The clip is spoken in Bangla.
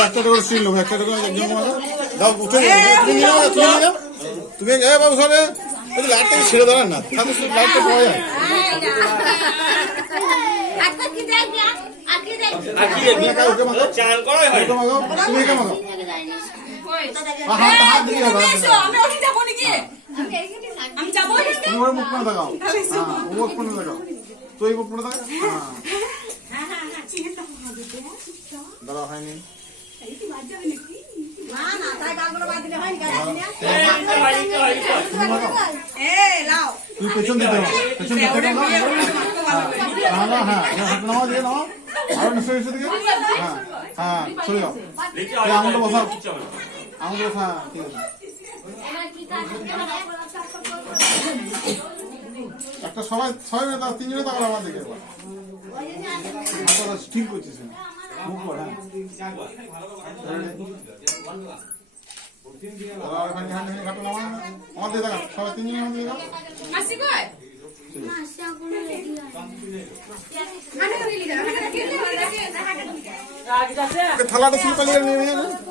একটা করে সিল লোক একটা করে একজন দাও উঠে তুমি তুমি এ বাবু সরে লাইটটা ছেড়ে দাঁড়ান না? তাহলে লাইটটা পাওয়া যায়। চান করাই হয় তুমি একা হাত হাত হাত দিকে যাও, হাত দিকে যাও। আমি ওখানে যাব নাকি আমি যাব তুমি ওর মুখ করে দেখাও হ্যাঁ ও মুখ করে দেখাও তুই মুখ করে দেখাও হ্যাঁ দাঁড়াও হয়নি এই তুমি পেছন দিতে পেছন দিতে না না হ্যাঁ হাত নামাও দিয়ে নাও আর না সরে সরে হ্যাঁ হ্যাঁ সরে যাও এই আঙুলটা বসাও আঙুল বসা ঠিক আছে একটা সবাই সবাই মিলে তার তিনজনে তাকালো আমার দিকে ঠিক করছিস না। হ্যাঁ। না। দিকে তাকাও, সবাই তিনজনে কই? থালাটা ছিল পালিয়ে নিয়ে নিয়ে